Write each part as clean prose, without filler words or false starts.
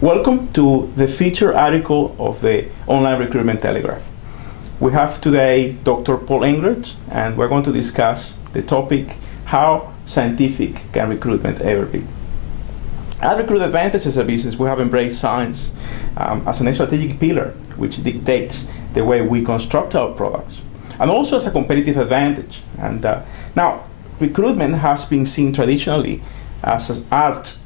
Welcome to the feature article of the Online Recruitment Telegraph. We have today Dr. Paul Englert, and we're going to discuss the topic, how scientific can recruitment ever be? At Recruit Advantage as a business, we have embraced science as a strategic pillar which dictates the way we construct our products, and also as a competitive advantage. And now, recruitment has been seen traditionally as an art,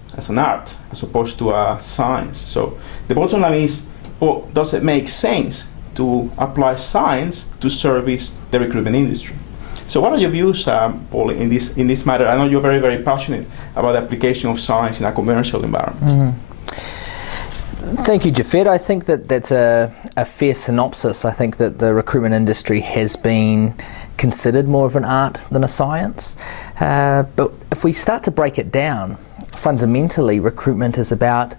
as opposed to a science. So the bottom line is, well, does it make sense to apply science to service the recruitment industry? So what are your views, Paul, in this matter? I know you're very, very passionate about the application of science in a commercial environment. Thank you, Jafet. I think that's a fair synopsis. I think that the recruitment industry has been considered more of an art than a science. But if we start to break it down, fundamentally, recruitment is about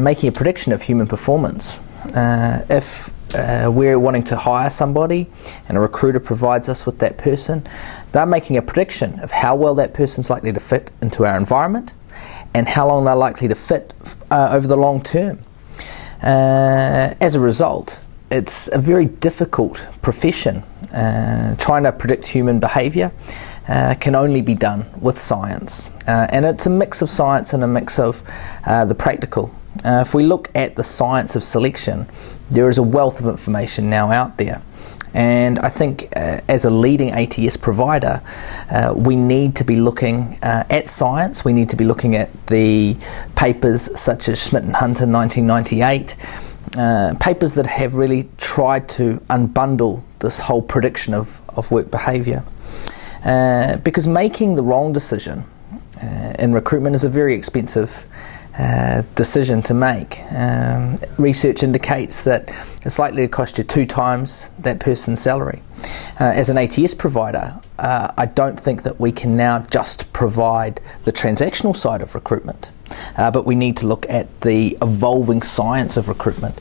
making a prediction of human performance. If we're wanting to hire somebody and a recruiter provides us with that person, they're making a prediction of how well that person's likely to fit into our environment and how long they're likely to fit over the long term. As a result, it's a very difficult profession. Trying to predict human behaviour can only be done with science, and it's a mix of science and a mix of the practical. If we look at the science of selection, there is a wealth of information now out there, and I think as a leading ATS provider, we need to be looking at science. We need to be looking at the papers such as Schmidt and Hunter 1998, papers that have really tried to unbundle this whole prediction of work behaviour. Because making the wrong decision in recruitment is a very expensive decision to make. Research indicates that it's likely to cost you 2 times that person's salary. As an ATS provider, I don't think that we can now just provide the transactional side of recruitment, but we need to look at the evolving science of recruitment.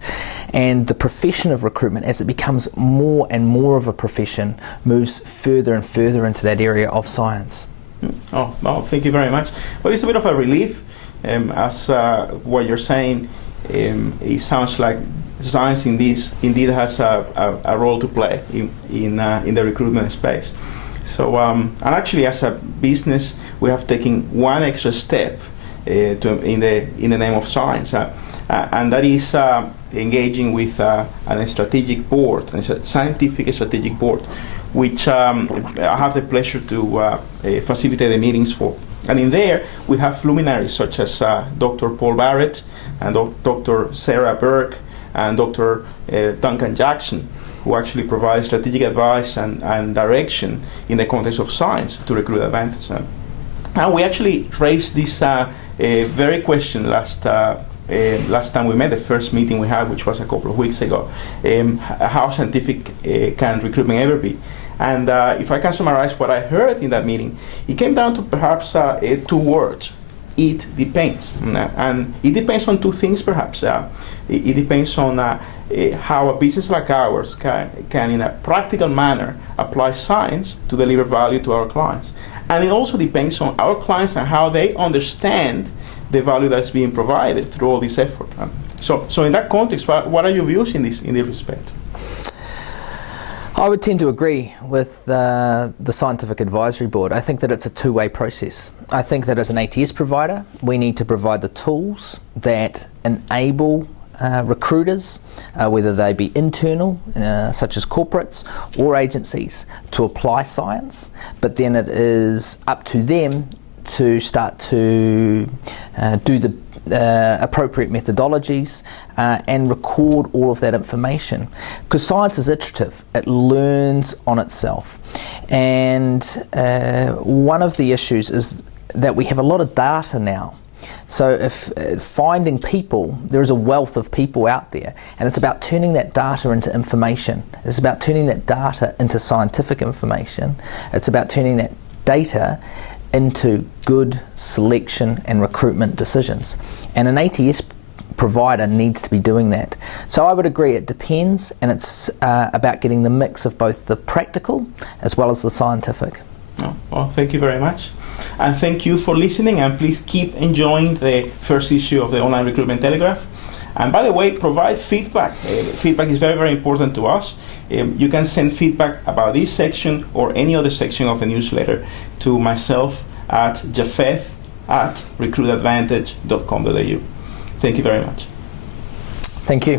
And the profession of recruitment, as it becomes more and more of a profession, moves further and further into that area of science. Oh, well, thank you very much. Well, it's a bit of a relief, as what you're saying, it sounds like science indeed has a role to play in the recruitment space. So, and actually, as a business, we have taken one extra step in the name of science, and that is engaging with a strategic board, a scientific strategic board, which I have the pleasure to facilitate the meetings for. And in there, we have luminaries such as Dr. Paul Barrett and Dr. Sarah Burke and Dr. Duncan Jackson, who actually provide strategic advice and direction in the context of science to Recruit Advantage. And we actually raised this very question last time we met, the first meeting we had, which was a couple of weeks ago. How scientific can recruitment ever be? And if I can summarize what I heard in that meeting, it came down to perhaps 2 words. It depends. And it depends on 2 things, perhaps. It depends on how a business like ours can, in a practical manner, apply science to deliver value to our clients. And it also depends on our clients and how they understand the value that's being provided through all this effort. So in that context, what are your views in this respect? I would tend to agree with the Scientific Advisory Board. I think that it's a 2-way process. I think that as an ATS provider, we need to provide the tools that enable recruiters, whether they be internal, such as corporates, or agencies, to apply science, but then it is up to them to start to do the appropriate methodologies and record all of that information, because science is iterative. It learns on itself, and one of the issues is that we have a lot of data now. So if finding people, there is a wealth of people out there, and it's about turning that data into information. It's about turning that data into scientific information. It's about turning that data into good selection and recruitment decisions. And an ATS provider needs to be doing that. So I would agree, it depends, and it's about getting the mix of both the practical as well as the scientific. No? Well, thank you very much. And thank you for listening, and please keep enjoying the first issue of the Online Recruitment Telegraph. And by the way, provide feedback. Feedback is very, very important to us. You can send feedback about this section or any other section of the newsletter to myself at jafeth@recruitadvantage.com.au. Thank you very much. Thank you.